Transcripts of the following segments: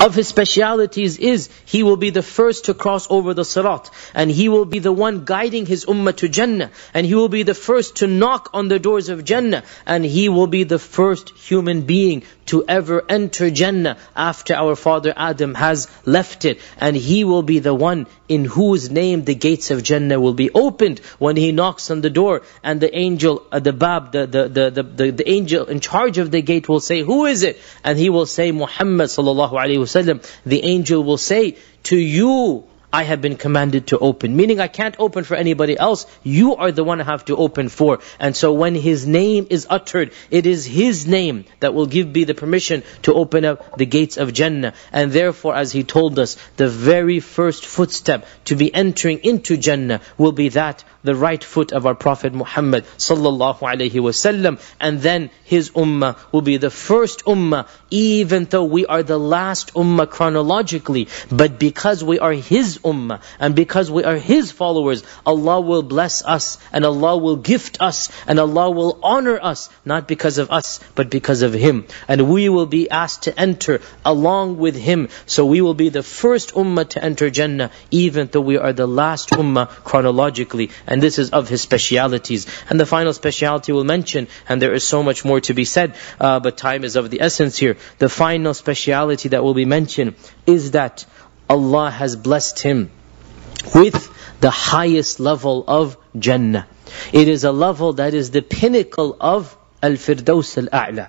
Of his specialities is, he will be the first to cross over the Sirat, and he will be the one guiding his ummah to Jannah, and he will be the first to knock on the doors of Jannah, and he will be the first human being to ever enter Jannah after our father Adam has left it. And he will be the one in whose name the gates of Jannah will be opened when he knocks on the door, and the angel at the bab, the angel in charge of the gate will say, "Who is it?" And he will say, "Muhammad sallallahu alaihi wasallam." The angel will say, "To you I have been commanded to open." Meaning, I can't open for anybody else. You are the one I have to open for. And so when his name is uttered, it is his name that will give me the permission to open up the gates of Jannah. And therefore, as he told us, the very first footstep to be entering into Jannah will be the right foot of our Prophet Muhammad sallallahu alaihi wasallam. And then his ummah will be the first ummah, even though we are the last ummah chronologically. But because we are his ummah, and because we are his followers, Allah will bless us, and Allah will gift us, and Allah will honor us, not because of us, but because of him. And we will be asked to enter along with him. So we will be the first ummah to enter Jannah, even though we are the last ummah chronologically. And this is of his specialities. And the final speciality we'll mention, and there is so much more to be said, but time is of the essence here. The final speciality that will be mentioned is that Allah has blessed him with the highest level of Jannah. It is a level that is the pinnacle of Al-Firdaus Al-A'la.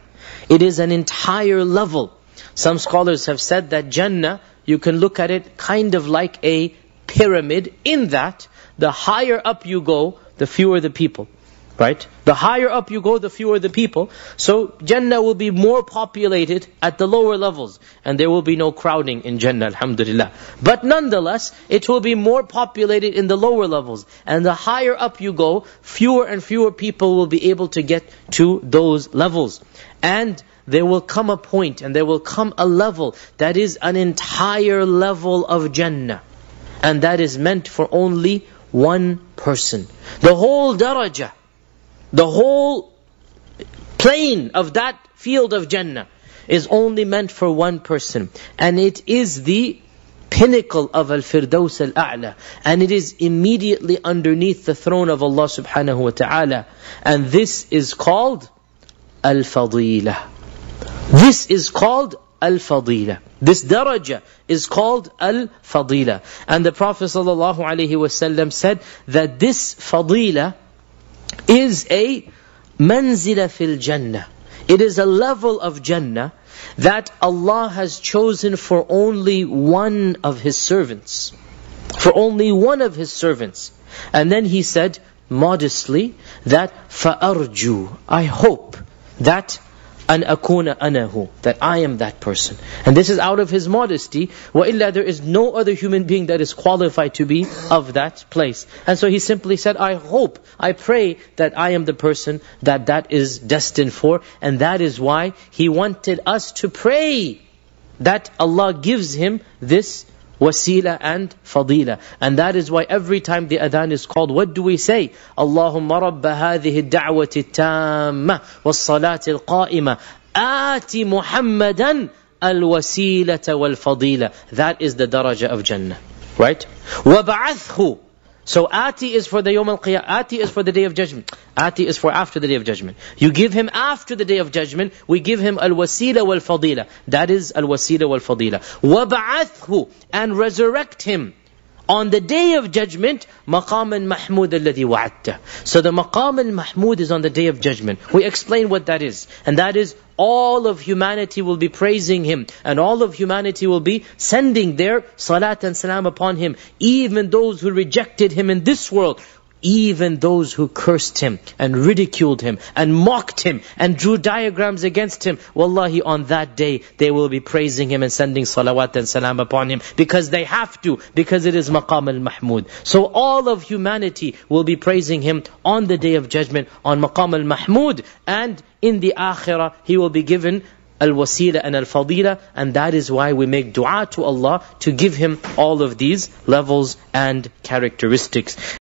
It is an entire level. Some scholars have said that Jannah, you can look at it kind of like a pyramid, in that the higher up you go, the fewer the people. Right? The higher up you go, the fewer the people. So Jannah will be more populated at the lower levels, and there will be no crowding in Jannah, alhamdulillah. But nonetheless, it will be more populated in the lower levels. And the higher up you go, fewer and fewer people will be able to get to those levels. And there will come a point, and there will come a level that is an entire level of Jannah. And that is meant for only one person. The whole darajah, the whole plane of that field of Jannah is only meant for one person. And it is the pinnacle of Al-Firdaus Al-A'la. And it is immediately underneath the throne of Allah subhanahu wa ta'ala. And this is called Al-Fadila. This is called Al-Fadila. This daraja is called Al-Fadila. And the Prophet sallallahu alaihi wasallam said that this Fadila is a manzila fil Jannah. It is a level of Jannah that Allah has chosen for only one of His servants. For only one of His servants. And then He said modestly that فَأَرْجُوا, I hope that أَنْ أَكُونَ أَنَهُ, that I am that person. And this is out of His modesty. وَإِلَّا, there is no other human being that is qualified to be of that place. And so He simply said, I hope, I pray that I am the person that is destined for. And that is why He wanted us to pray that Allah gives him this wasila and fadila. And that is why every time the adhan is called, what do we say? Allahumma rabba hadhihi ad-da'wati at-tamma was-salati al-qa'ima ati Muhammadan al-wasilata wal-fadila. That is the daraja of Jannah. Right? وَبَعَثْهُ. So Ati is for the Yawm al-Qiyamah. Ati is for the Day of Judgment. Ati is for after the Day of Judgment. You give him after the Day of Judgment. We give him al-wasila wal-fadila. That is al-wasila wal-fadila. وَبَعَثْهُ. And resurrect him on the Day of Judgment. مَقَامًا مَحْمُودًا الَّذِي وَعَدْتَهُ. So the Maqam al-Mahmud is on the Day of Judgment. We explain what that is. And that is, all of humanity will be praising him, and all of humanity will be sending their salat and salam upon him. Even those who rejected him in this world, even those who cursed him and ridiculed him and mocked him and drew diagrams against him, wallahi, on that day they will be praising him and sending salawat and salam upon him, because they have to, because it is Maqam al-Mahmud. So all of humanity will be praising him on the Day of Judgment, on Maqam al-Mahmud, and in the Akhirah he will be given al-wasila and al-fadila. And that is why we make dua to Allah to give him all of these levels and characteristics.